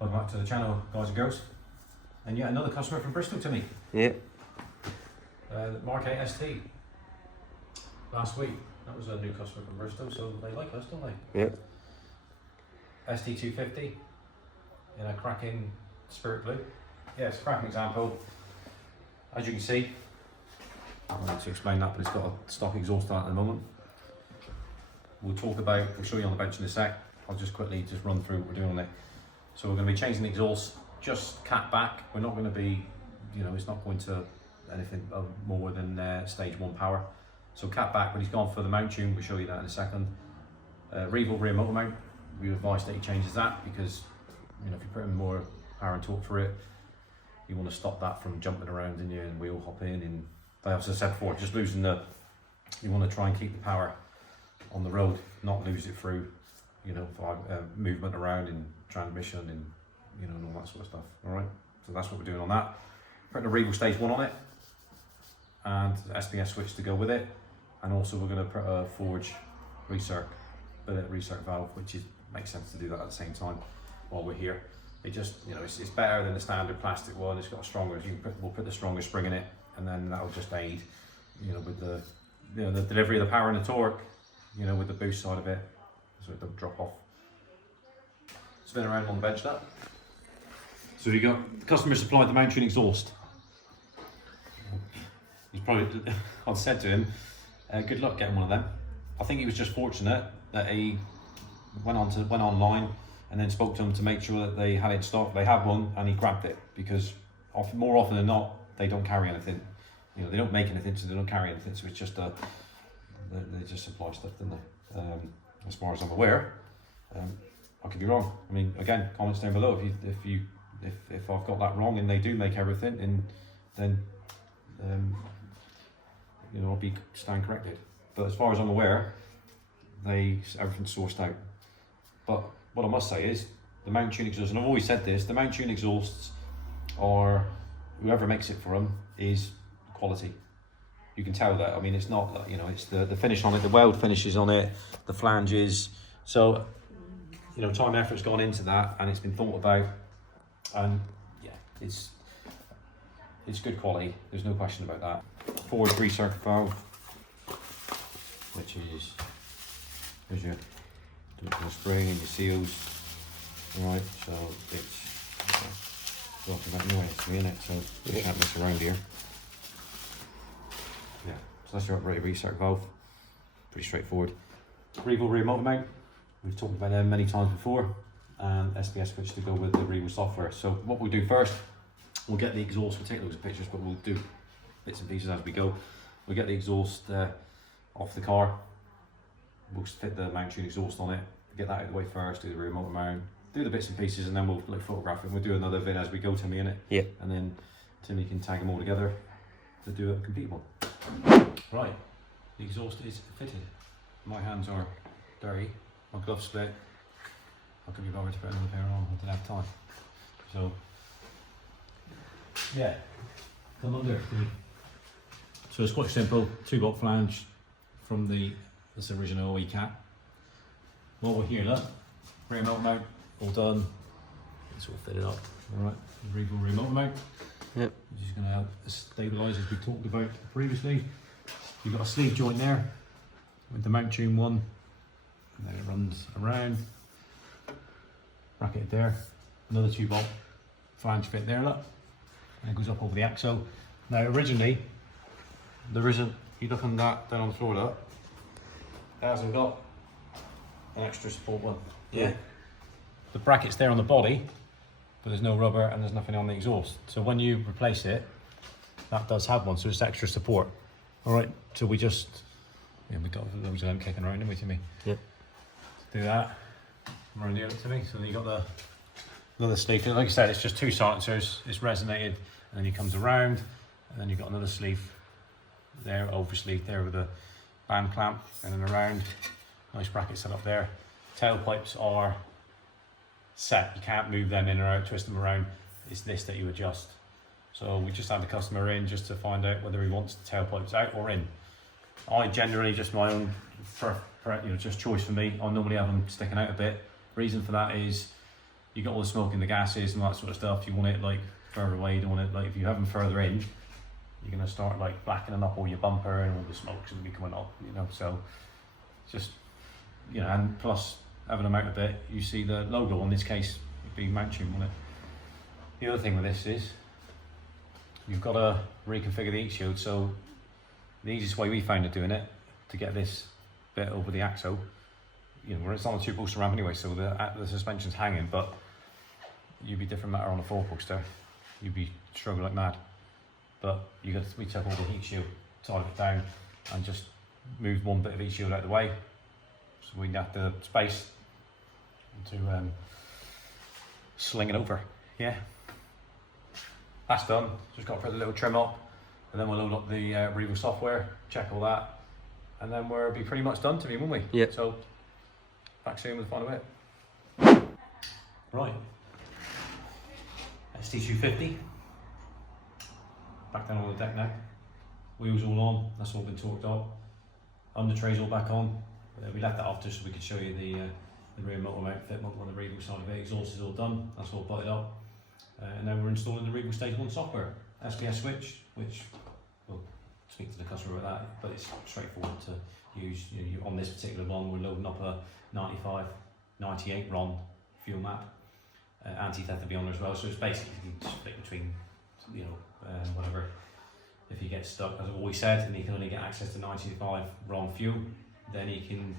Welcome back to the channel, guys and girls. And yet another customer from Bristol to me. Yeah. Mark 8 ST. Last week. That was a new customer from Bristol, so they like us, don't they? Yeah. ST250 in a cracking spirit blue. Yeah, it's a cracking example. As you can see, I don't need to explain that, but it's got a stock exhaust on it at the moment. We'll show you on the bench in a sec. I'll just quickly run through what we're doing on it. So we're going to be changing the exhaust, just cat back. We're not going to be, it's not going to anything more than stage 1 power. So cat back, when he's gone for the mount tune, we'll show you that in a second. Revo rear motor mount, we advise that he changes that because, if you put in more power and torque for it, you want to stop that from jumping around in you and wheel hopping. And as I said before, just losing you want to try and keep the power on the road, not lose it through, movement around in transmission and and all that sort of stuff. All right, so that's what we're doing on that. Putting a Revo stage 1 on it and the SBS switch to go with it, and also we're going to put a Forge recirc valve, which makes sense to do that at the same time while we're here. It just it's better than the standard plastic one. It's got a stronger. We'll put the stronger spring in it, and then that'll just aid with the the delivery of the power and the torque, with the boost side of it, so it doesn't drop off. Spin around on the bench that. So you got the customer supplied the mount tune exhaust. He's probably, I'd said to him, good luck getting one of them. I think he was just fortunate that he went online and then spoke to them to make sure that they had it in stock. They had one and he grabbed it, because more often than not they don't carry anything. They don't make anything, so they don't carry anything. So it's just they just supply stuff, don't they? As far as I'm aware. I could be wrong. I mean, again, comments down below if I've got that wrong and they do make everything, and then I'll stand corrected. But as far as I'm aware, everything's sourced out. But what I must say is the mount tune exhausts, and I've always said this, the mount tune exhausts are, whoever makes it for them is quality. You can tell that. I mean, it's not it's the finish on it, the weld finishes on it, the flanges. So time and effort's gone into that, and it's been thought about, and yeah, it's good quality. There's no question about that. Forward recirc valve, which is there's your spring and your seals. All right, so it's talking about noise in it, so you can't mess around here. Yeah, so that's your operated recirc valve. Pretty straightforward. Revo rear motor mount. We've talked about them many times before, and SBS switch to go with the Revo software. So what we'll do first, we'll get the exhaust. We'll take loads of pictures, but we'll do bits and pieces as we go. We'll get the exhaust off the car. We'll fit the mount tune exhaust on it, get that out of the way first, do the rear motor mount, do the bits and pieces, and then we'll photograph it. We'll do another vid as we go, Timmy, in it. Yeah. And then Timmy can tag them all together to do a complete one. Right, the exhaust is fitted. My hands are dirty. My gloves split. I couldn't be bothered to put another pair on. I didn't have time. So, yeah, come under. So it's quite simple. 2-bolt flange from this original OE cap. While we're here, look, rear motor mount all done. It's all fitted up. All right, Revo rear motor mount. Yep. Which is going to help stabilise, as we talked about previously. You've got a sleeve joint there with the mount tune one. And then it runs around, bracket there, another 2-bolt flange fit there, look, and it goes up over the axle. Now originally, there isn't, you look on that down on the floor, look, it hasn't got an extra support one. Yeah. The bracket's there on the body, but there's no rubber and there's nothing on the exhaust. So when you replace it, that does have one, so it's extra support. All right, so we got loads of them kicking around, didn't we, Timmy? Yeah. Do that, around the other to me. So then you got another sleeve. Like I said, it's just 2 silencers. It's resonated, and then he comes around, and then you've got another sleeve there, over sleeve there with a band clamp, and then around. Nice bracket set up there. Tailpipes are set. You can't move them in or out, twist them around. It's this that you adjust. So we just had the customer in just to find out whether he wants the tailpipes out or in. I generally, just my own just choice for me, I normally have them sticking out a bit. Reason for that is you got all the smoke in the gases and all that sort of stuff. You want it like further away. You don't want it like, if you have them further in, you're gonna start like blackening up all your bumper and all the smoke's gonna be coming up, you know. So just, you know, and plus having them out a bit, you see the logo, in this case it'd be mount tune on it. The other thing with this is you've got to reconfigure the heat shield. So the easiest way we found of doing it, to get this bit over the axle, you know, it's on a 2-poster ramp anyway, so the suspension's hanging, but you'd be different matter on a 4-poster. You'd be struggling like mad. But we took all the heat shield, tied it down, and just moved one bit of heat shield out of the way, so we had the space to sling it over. Yeah, that's done. Just got to put a little trim up, and then we'll load up the Revo software, check all that, and then we'll be pretty much done to me, won't we? Yeah. So back soon with the final bit. Right. ST250. Back down on the deck now. Wheels all on. That's all been torqued up. Under trays all back on. We left that off just so we could show you the rear motor mount fit on the Revo side of it. Exhaust is all done. That's all butted up. And then we're installing the Revo Stage 1 software. SPS switch, which we'll speak to the customer about that, but it's straightforward to use. You know, on this particular one, we're loading up a 95, 98 RON fuel map. Anti-theft will be on there as well, so it's basically you can split between, you know, whatever. If you get stuck, as I've always said, and you can only get access to 95 RON fuel, then you can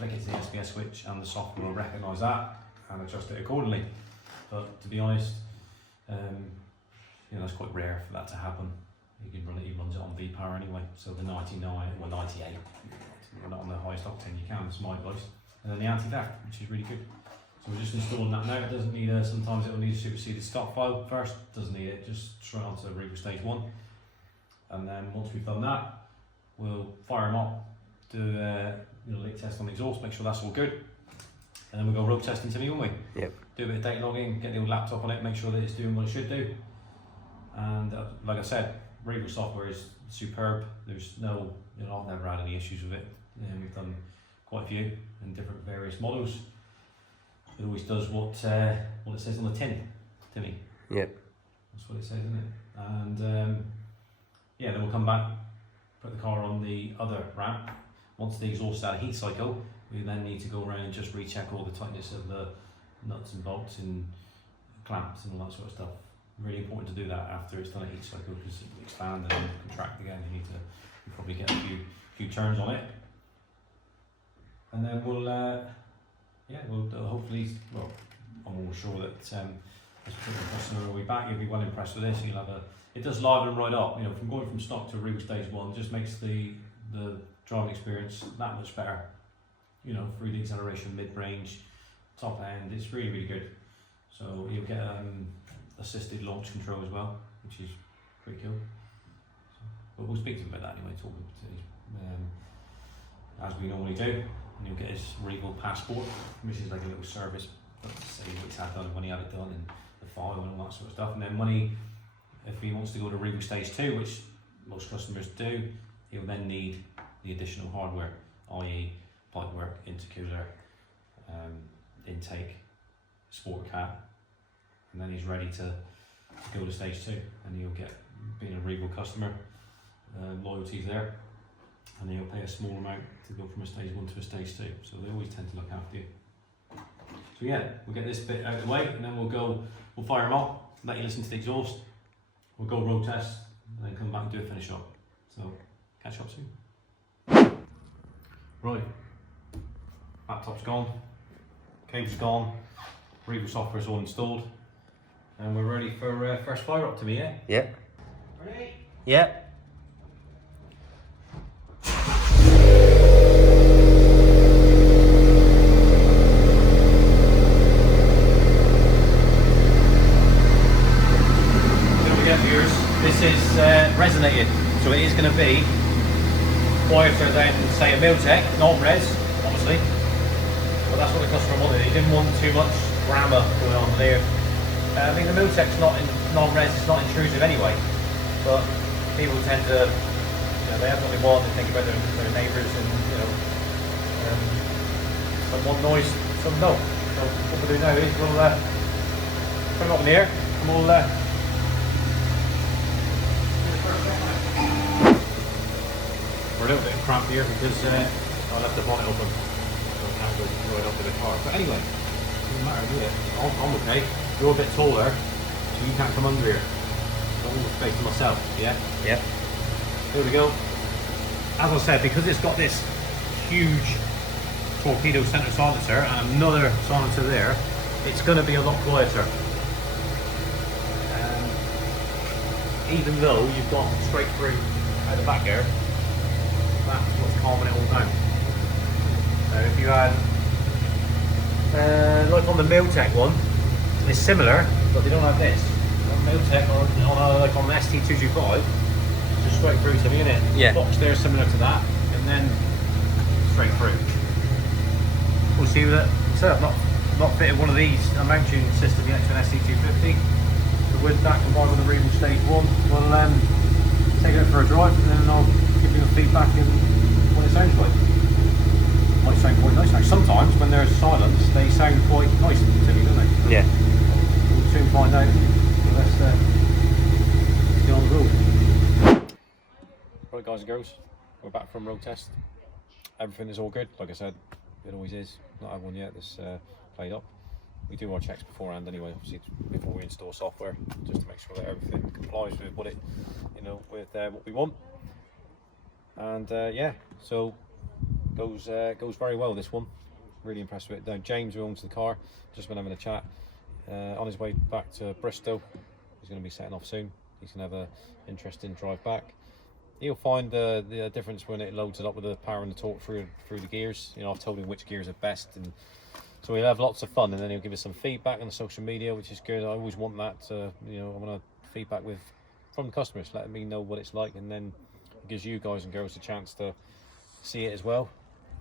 link it to the SPS switch and the software will recognise that and adjust it accordingly. But to be honest, you know, it's quite rare for that to happen. You can run it, he runs it on V-Power anyway, so the 99 or 98, run it on the highest octane you can, it's my advice. And then the anti-theft, which is really good. So we're just installing that now. It doesn't need sometimes it will need a superseded stock file first, doesn't need it, just straight onto Revo Stage 1. And then once we've done that, we'll fire them up, do you know, leak test on the exhaust, make sure that's all good. And then we'll go road testing to me, won't we? Yep. Do a bit of data logging, get the old laptop on it, make sure that it's doing what it should do. And like I said, Revo software is superb. There's no, you know, I've never had any issues with it. We've done quite a few in different various models. It always does what it says on the tin, to me. Yep. That's what it says, isn't it? And yeah, then we'll come back, put the car on the other ramp. Once the exhaust is out of heat cycle, we then need to go around and just recheck all the tightness of the nuts and bolts and clamps and all that sort of stuff. Really important to do that after it's done a heat cycle, because it will expand and then contract again. You need to probably get a few turns on it, and then we'll yeah, we'll hopefully, well, I'm all sure that this particular customer will be back. You'll be well impressed with this. You'll have it does liven right up. You know, from going from stock to Revo Stage 1 just makes the driving experience that much better. You know, through the acceleration, mid-range, top end, it's really, really good. So you'll get assisted launch control as well, which is pretty cool. But we'll speak to him about that anyway, talking to as we normally do. And you'll get his Revo passport, which is like a little service, but to say what he's had done, when he had it done, and the file and all that sort of stuff. And then if he wants to go to Revo Stage 2, which most customers do, he'll then need the additional hardware, i.e. pipework, intercooler, intake, sport cap, and then he's ready to go to Stage 2, and he'll get, being a Revo customer, loyalties there, and he'll pay a small amount to go from a Stage 1 to a Stage 2, so they always tend to look after you. So yeah, we'll get this bit out of the way, and then we'll fire him up, let you listen to the exhaust, we'll go road test, and then come back and do a finish up. So, catch up soon. Right, laptop's gone, cable's gone, Revo software's all installed, and we're ready for first fire up to me, yeah? Yeah. Ready? Yeah. This is resonated, so it is going to be quieter than, say, a Miltec, non-res, obviously. But that's what the customer wanted. He didn't want too much grammar going on there. I mean, the Miltec's not in non-res, it's not intrusive anyway. But people tend to, you know, they have what they want. They think about their neighbours and, you know, some want noise, some don't. So what we'll do now is we'll put them up in the air and we'll we're a little bit cramped here because I left the bonnet open, so I can't go right up to the car. But anyway, it doesn't matter, do it? I'm okay. You're a bit taller, so you can't come under here. So I'm all space to myself, yeah? Yeah. Here we go. As I said, because it's got this huge torpedo center silencer and another silencer there, it's going to be a lot quieter. Even though you've got straight through at the back there, that's what's calming it all down. If you had, like on the Miltech one, it's similar, but they don't have this. On Miltech or like on the ST250, it's just straight through to me, innit? Yeah. The box there is similar to that, and then straight through. We'll see that. So I've not fitted one of these a mount tuning system yet to an ST250. So with that combined with the Revo Stage 1, we'll take it for a drive and then I'll give you a feedback in what it sounds like. It might sound quite nice. Now, sometimes when there's silence, they sound quite nice to me, don't they? Yeah. We'll soon find out. So let's get on the road. Right, guys and girls, we're back from road test. Everything is all good. Like I said, it always is. Not had one yet that's played up. We do our checks beforehand anyway, obviously before we install software, just to make sure that everything complies with what it, with what we want. And yeah, so goes very well, this one. Really impressed with it. Now James, who owns the car, just been having a chat on his way back to Bristol. He's going to be setting off soon. He's going to have an interesting drive back. He'll find the difference when it loads it up with the power and the torque through the gears. I've told him which gears are best, and so we'll have lots of fun, and then he'll give us some feedback on the social media, which is good. I always want that. I want to feedback from the customers, letting me know what it's like, and then it gives you guys and girls a chance to see it as well.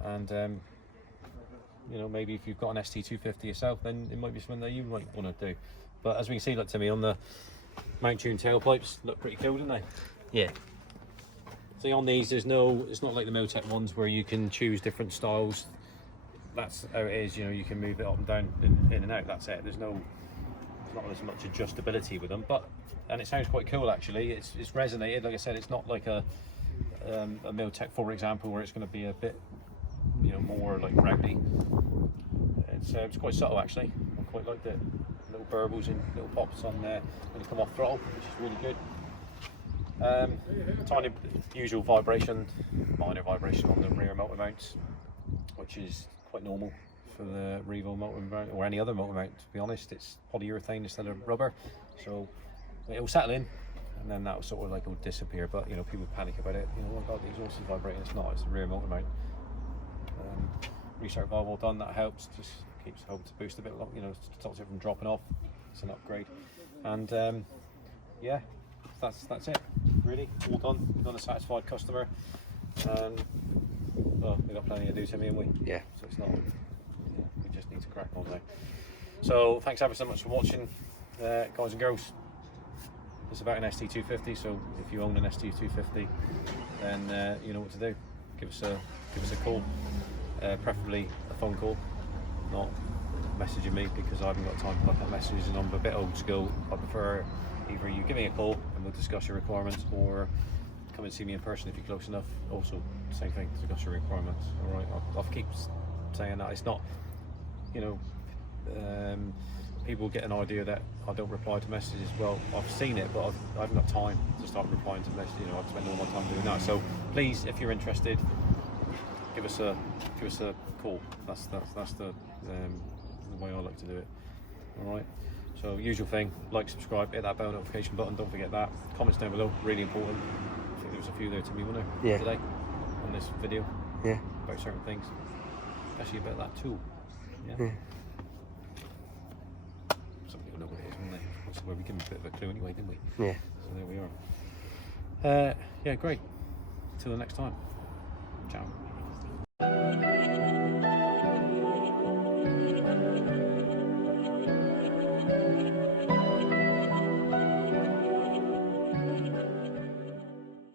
And maybe if you've got an ST250 yourself, then it might be something that you might want to do. But as we can see, look to me on the mount tune tailpipes, look pretty cool, don't they? Yeah. See, on these, it's not like the Miltech ones where you can choose different styles. That's how it is. You can move it up and down, in and out. That's it. There's not as much adjustability with them, and it sounds quite cool actually. It's resonated. Like I said, it's not like a Miltech, for example, where it's going to be a bit, more like rowdy. It's quite subtle actually. I quite liked it. Little burbles and little pops on there when you come off throttle, which is really good. Tiny usual vibration, minor vibration on the rear motor mounts, which is quite normal for the Revo motor mount or any other motor mount. To be honest, it's polyurethane instead of rubber, so it'll settle in and then that'll sort of like will disappear. But people panic about it. Oh god, the exhaust is vibrating. It's not. It's the rear motor mount. Restart valve all done. That helps. Just keeps helping to boost a bit. Stops it from dropping off. It's an upgrade. And yeah, that's it. Really, all done. We've got a satisfied customer. Well, we've got plenty to do, Timmy, haven't we? Yeah. So it's not. We just need to crack on now. So thanks ever so much for watching, guys and girls. It's about an ST250. So if you own an ST250, then you know what to do. Give us a call, preferably a phone call, not messaging me, because I haven't got time to look at messages and I'm a bit old school. I prefer either you give me a call and we'll discuss your requirements, or come and see me in person if you're close enough. Also, same thing, discuss your requirements. All right, I'll keep saying that. It's not, people get an idea that I don't reply to messages. Well, I've seen it, but I haven't got time to start replying to messages. I spend all my time doing that. So please, if you're interested, give us a call. That's the way I like to do it. All right. So usual thing, like, subscribe, hit that bell notification button. Don't forget that. Comments down below, really important. I think there was a few there to me, wasn't there? Yeah. Today on this video. Yeah. About certain things, especially about that tool. Yeah. Somebody will know what it is, won't they? That's where we give them a bit of a clue anyway, didn't we? Yeah. So there we are. Yeah, great. Till the next time. Ciao.